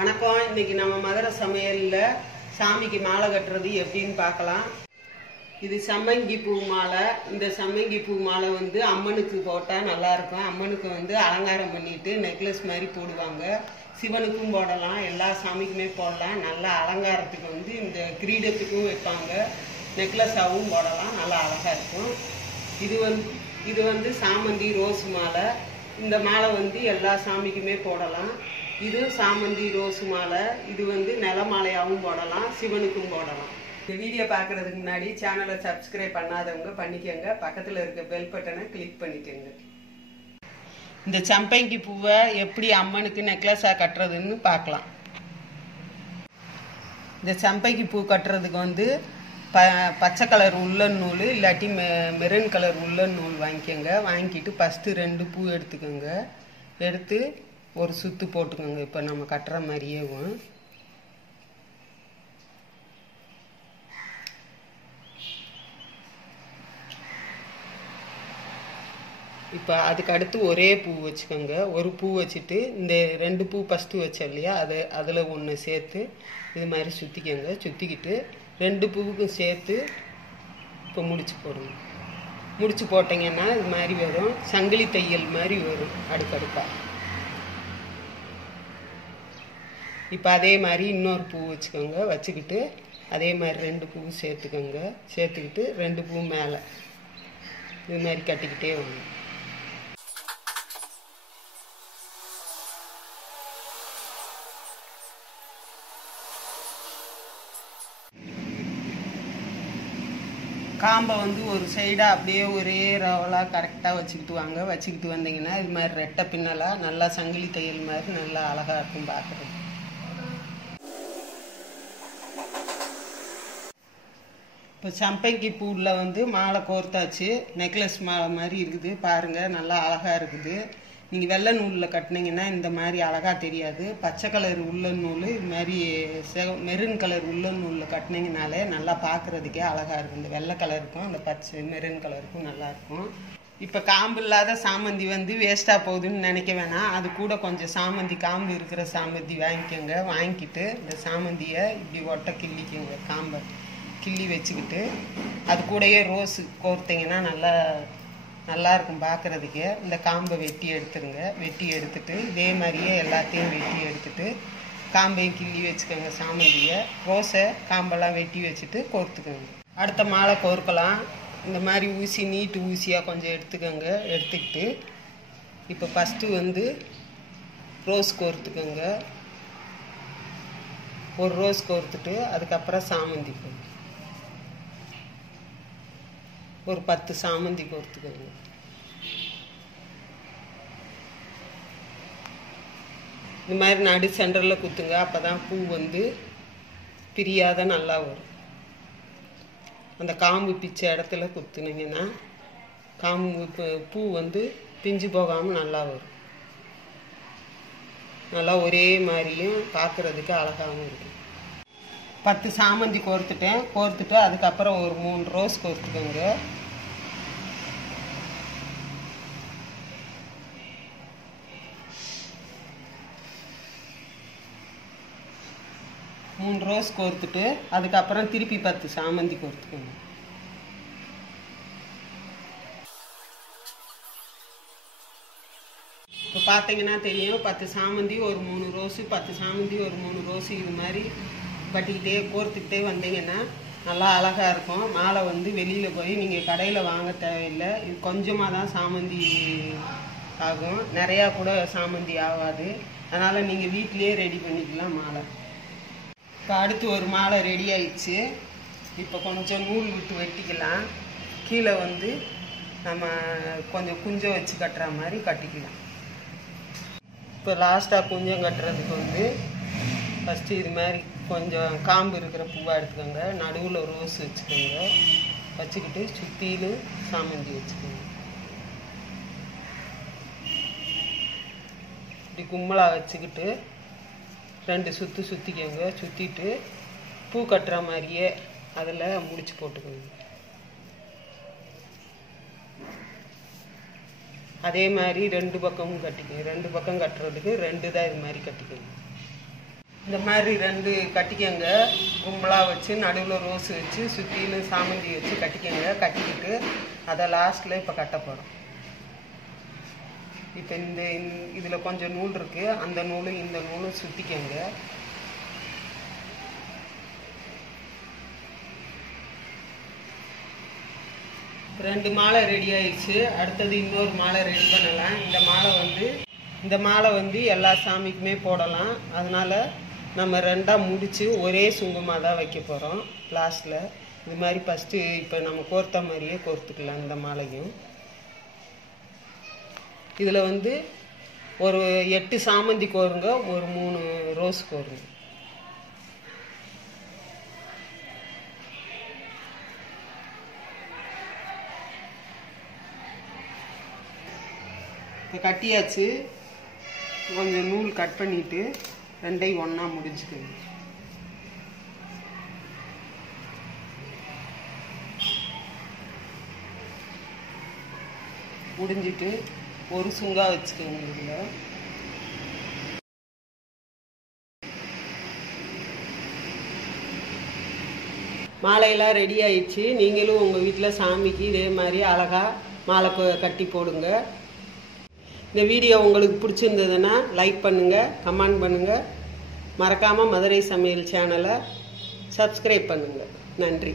வணக்கம். இன்னைக்கு நம்ம மதுரை சமையலில் சாமிக்கு மாலை கட்டுறது எப்படின்னு பார்க்கலாம். இது சம்மங்கி பூ மாலை. இந்த சம்மங்கி பூ மாலை வந்து அம்மனுக்கு போட்டால் நல்லாயிருக்கும். அம்மனுக்கு வந்து அலங்காரம் பண்ணிட்டு நெக்லஸ் மாதிரி போடுவாங்க. சிவனுக்கும் போடலாம். எல்லா சாமிக்குமே போடலாம். நல்லா அலங்காரத்துக்கு வந்து இந்த கிரீடத்துக்கும் வைப்பாங்க. நெக்லஸாகவும் போடலாம். நல்லா அழகாக இருக்கும். இது வந்து இது வந்து சாமந்தி ரோஸ் மாலை. இந்த மாலை வந்து எல்லா சாமிக்குமே போடலாம். இது சாமந்தி ரோஸ் மாலை இது வந்து நில மாலையாகவும் போடலாம் சிவனுக்கும் போடலாம். இந்த வீடியோ பார்க்கறதுக்கு முன்னாடி சேனலை சப்ஸ்கிரைப் பண்ணாதவங்க பண்ணிக்கோங்க. பக்கத்தில் இருக்க பெல் பட்டனை கிளிக் பண்ணிக்கோங்க. இந்த சம்பங்கி பூவை எப்படி அம்மனுக்கு நெக்லஸாக கட்டுறதுன்னு பார்க்கலாம். இந்த சம்பங்கி பூ கட்டுறதுக்கு வந்து ப பச்சை கலர் உள்ளன் நூல் இல்லாட்டி மெ மெரூன் கலர் உள்ளன் நூல் வாங்கிக்கோங்க. வாங்கிட்டு ஃபஸ்ட்டு ரெண்டு பூ எடுத்துக்கோங்க. எடுத்து ஒரு சுத்து போட்டுக்கோங்க. இப்போ நம்ம கட்டுற மாதிரியேவும் இப்போ அதுக்கு அடுத்து ஒரே பூ வச்சுக்கோங்க. ஒரு பூ வச்சுட்டு இந்த ரெண்டு பூ ஃபஸ்ட்டு வச்சோம் இல்லையா? அதை அதில் ஒன்று சேர்த்து இது மாதிரி சுற்றிக்கோங்க சுற்றிக்கிட்டு ரெண்டு பூவுக்கும் சேர்த்து இப்போ முடிச்சு போடுங்க முடிச்சு போட்டிங்கன்னா இது மாதிரி வரும். சங்கிலி தையல் மாதிரி வரும். அடுக்கடுக்காக இப்போ அதே மாதிரி இன்னொரு பூ வச்சுக்கோங்க. வச்சுக்கிட்டு அதே மாதிரி ரெண்டு பூ சேர்த்துக்கோங்க. சேர்த்துக்கிட்டு ரெண்டு பூ மேலே. இது மாதிரி கட்டிக்கிட்டே வாங்க. காம்பை வந்து ஒரு சைடாக அப்படியே ஒரே ரவலாக கரெக்டாக வச்சுக்கிட்டு வாங்க. வச்சுக்கிட்டு வந்தீங்கன்னா இது மாதிரி ரெட்டை பின்னலாக நல்லா சங்கிலி தையல் மாதிரி நல்லா அழகாக இருக்கும் பார்க்குறது இப்போ சம்பங்கி பூவில் வந்து மாலை கோர்த்தாச்சு. நெக்லஸ் மாலை மாதிரி இருக்குது. பாருங்கள் நல்லா அழகாக இருக்குது. நீங்கள் வெள்ளை நூலில் கட்டினீங்கன்னா இந்த மாதிரி அழகாக தெரியாது. பச்சை கலர் உள்ள நூல் இது மாதிரி செ மெரூன் கலர் உள்ள நூலில் கட்டினீங்கனாலே நல்லா பார்க்குறதுக்கே அழகாக இருக்கும். இந்த வெள்ளை கலருக்கும் அந்த பச்சை மெரூன் கலருக்கும் நல்லாயிருக்கும் இப்போ காம்பு இல்லாத சாமந்தி வந்து வேஸ்ட்டாக போகுதுன்னு நினைக்க வேணாம். அது கூட கொஞ்சம் சாமந்தி காம்பு இருக்கிற சாமந்தி வாங்கிக்கோங்க. வாங்கிக்கிட்டு இந்த சாமந்தியை இப்படி ஒட்ட கிள்ளிக்கோங்க காம்பை. கிள்ளி வச்சுக்கிட்டு அது கூடயே ரோஸு கோர்த்திங்கன்னா நல்லா நல்லா இருக்கும் பார்க்குறதுக்கே இந்த காம்பை வெட்டி எடுத்துருங்க. வெட்டி எடுத்துட்டு இதே மாதிரியே எல்லாத்தையும் வெட்டி எடுத்துட்டு காம்பையும் கிள்ளி வச்சுக்கோங்க சாமந்தியை. ரோஸை காம்பெல்லாம் வெட்டி வச்சுட்டு கோர்த்துக்கோங்க. அடுத்த மாலை கோர்க்கலாம். இந்த மாதிரி ஊசி நீட்டு ஊசியாக கொஞ்சம் எடுத்துக்கோங்க. எடுத்துக்கிட்டு இப்போ ஃபஸ்ட்டு வந்து ரோஸ் கோர்த்துக்கோங்க. ஒரு ரோஸ் கோர்த்துட்டு அதுக்கப்புறம் சாமந்தி கோர்த்து ஒரு பத்து சாமந்தி கோர்த்துக்கோங்க. இந்த மாதிரி நடு சென்டரில் குத்துங்க அப்போ தான் பூ வந்து பிரியாத நல்லா வரும். அந்த காம்பு பிச்சை இடத்துல குத்துனீங்கன்னா காம்பு பூ- பூ வந்து பிஞ்சு போகாமல் நல்லா வரும். நல்லா ஒரே மாதிரியும் பார்க்குறதுக்கு அழகாகவும் இருக்கும். பத்து சாமந்தி கோர்த்துட்டேன். கோர்த்துட்டு அதுக்கப்புறம் ஒரு மூணு ரோஸ் கோர்த்துக்கோங்க. மூணு ரோஸ் கோர்த்துட்டு அதுக்கப்புறம் திருப்பி பத்து சாமந்தி கோர்த்துக்கோங்க. இப்போ பார்த்தீங்கன்னா தெரியும் பத்து சாமந்தி ஒரு மூணு ரோஸு பத்து சாமந்தி ஒரு மூணு ரோஸு இது மாதிரி கட்டிக்கிட்டே கோர்த்துக்கிட்டே வந்தீங்கன்னா நல்லா அழகாக இருக்கும். மாலை வந்து வெளியில் போய் நீங்கள் கடையில் வாங்க தேவையில்லை. இது கொஞ்சமாக தான் சாமந்தி ஆகும். நிறையா கூட சாமந்தி ஆகாது. அதனால் நீங்கள் வீட்டிலேயே ரெடி பண்ணிக்கலாம் மாலை. இப்போ அடுத்து ஒரு மாலை ரெடி ஆயிடுச்சு. இப்போ கொஞ்சம் நூல் விட்டு வெட்டிக்கலாம். கீழே வந்து நம்ம கொஞ்சம் குஞ்சம் வச்சு கட்டுற மாதிரி கட்டிக்கலாம். இப்போ லாஸ்ட்டாக குஞ்சம் கட்டுறதுக்கு வந்து ஃபஸ்ட்டு இது மாதிரி கொஞ்சம் காம்பு இருக்கிற பூவாக எடுத்துக்கோங்க. நடுவில் ரோஸ் வச்சுக்கோங்க. வச்சுக்கிட்டு சுற்றிலும் சாமந்தி வச்சுக்கோங்க. இப்படி கும்பலாக வச்சுக்கிட்டு ரெண்டு சுற்று சுற்றிக்கோங்க சுற்றிட்டு பூ கட்டுற மாதிரியே அதில் முடிச்சு போட்டுக்கோங்க. அதே மாதிரி ரெண்டு பக்கமும் கட்டிக்கோங்க. ரெண்டு பக்கம் கட்டுறதுக்கு ரெண்டு தான் இது மாதிரி கட்டிக்கோங்க. இந்த மாதிரி ரெண்டு கட்டிக்கங்க. கும்பலாக வச்சு நடுவில் ரோஸ் வச்சு சுற்றிலும் சாமந்தி வச்சு கட்டிக்கங்க. கட்டிக்கிட்டு அதை லாஸ்ட்டில் இப்போ கட்ட போகிறோம் இப்போ இந்த இதில் கொஞ்சம் நூல் இருக்குது அந்த நூலும் இந்த நூலும் சுற்றிக்கங்க ரெண்டு மாலை ரெடி ஆயிடுச்சு. அடுத்தது இன்னொரு மாலை ரெடி பண்ணலாம். இந்த மாலை வந்து இந்த மாலை வந்து எல்லா சாமிக்குமே போடலாம். அதனால் நம்ம ரெண்டாக முடித்து ஒரே சுங்கமாக தான் வைக்க போகிறோம் லாஸ்ட்டில் இது மாதிரி ஃபஸ்ட்டு இப்போ நம்ம கோர்த்த மாதிரியே கோர்த்துக்கலாம் இந்த மாலையும். இதில் வந்து ஒரு எட்டு சாமந்தி கோருங்க ஒரு மூணு ரோஸ் கோருங்க. கட்டியாச்சு. கொஞ்சம் நூல் கட் பண்ணிவிட்டு ரெண்டையும் ஒன்றா முடிஞ்சுக்குங்க முடிஞ்சிட்டு ஒரு சுங்கா வச்சுக்கோங்க இதில். மாலையெல்லாம் ரெடி ஆயிடுச்சு. நீங்களும் உங்கள் வீட்டில் சாமிக்கு இதே மாதிரி அழகாக மாலை கட்டி போடுங்க. இந்த வீடியோ உங்களுக்கு பிடிச்சிருந்ததுன்னா லைக் பண்ணுங்கள் கமெண்ட் பண்ணுங்கள் மறக்காமல் மதுரை சமையல் சேனலை சப்ஸ்கிரைப் பண்ணுங்கள் நன்றி.